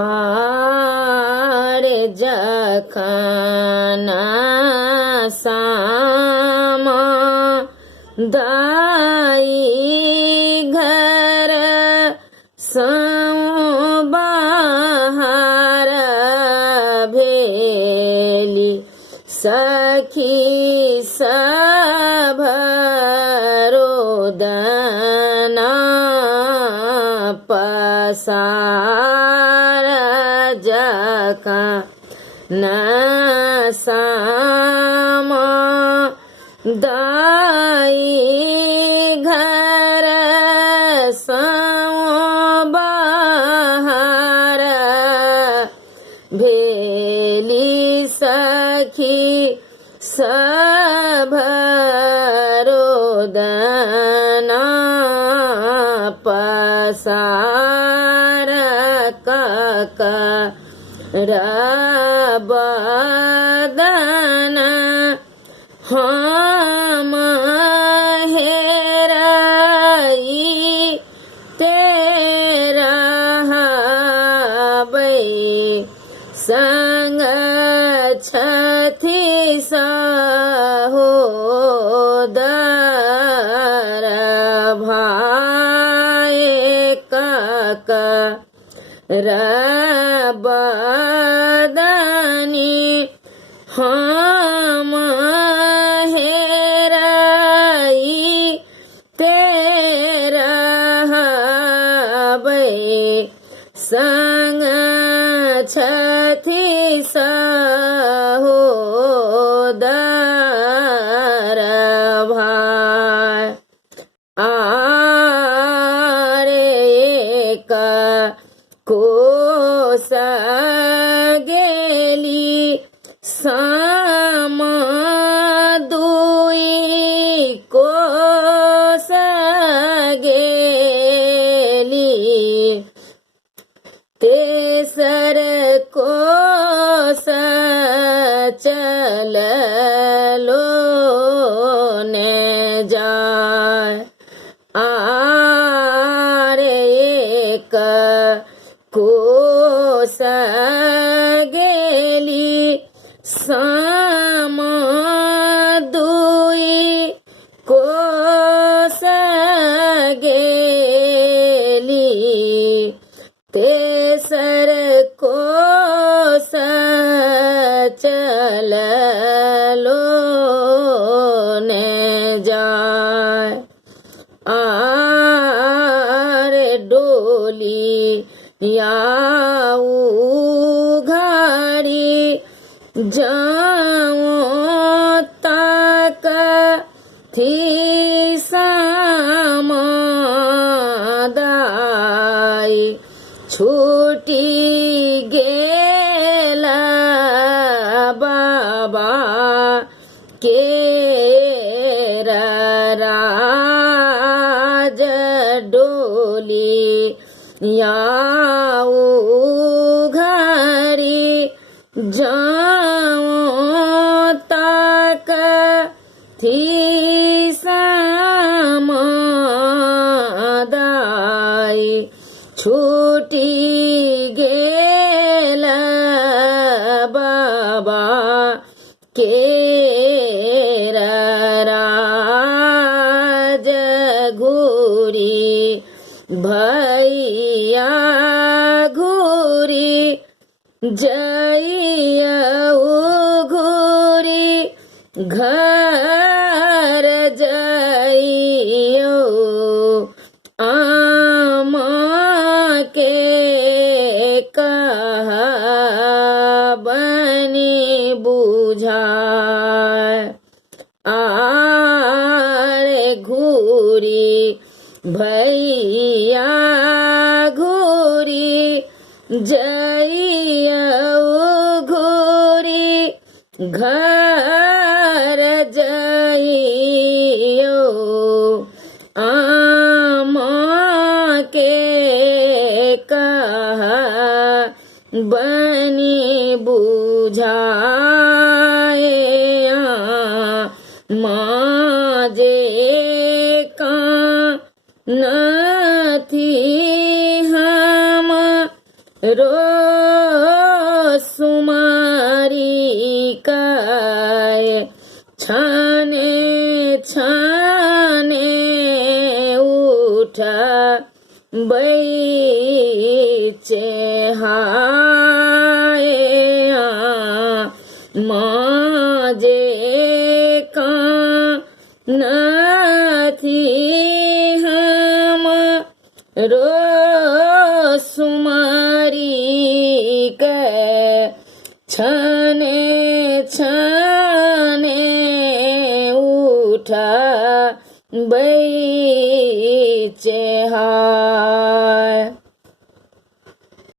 आरे जखन साम दाई घर सं बाहर भेली सखी सब रोदना पसार जखन साम दाई घर सं बाहर भेली सखी सब रोदना पसार रबदन हम हेराई तेरा संग छथि सहोदर भाई रबदनी हम हेराई तेरा संग छथि सहोदर भाई आरे एक कोस गेली साम दुई कोस गेली तेसर कोस चललो ने जाय आरे एक कोस गेली साम दुई कोस गेली तेसर कोस चललो ने जाय आरे डोली याऊ घड़ी जाऊं तक थी सामदाई छूटी गेला बाबा के राज डोली याऊ घड़ी जाऊं तक थी सामदाई छूटी गेला बाबा के राज घूरी भैया घूरी जइया घूरी घर जइयो आमा के कहावनी बुझाय आरे घूरी भैया घूरी जइया घूरी घर जइयो आमा के कहावनी बुझाए माजे का नथी हम સુમારી કાય છાને છાને ઉઠા बैचे हाय माजे का નથી હમ રો સુમારી કે છને છને ઉઠા बैचे हाय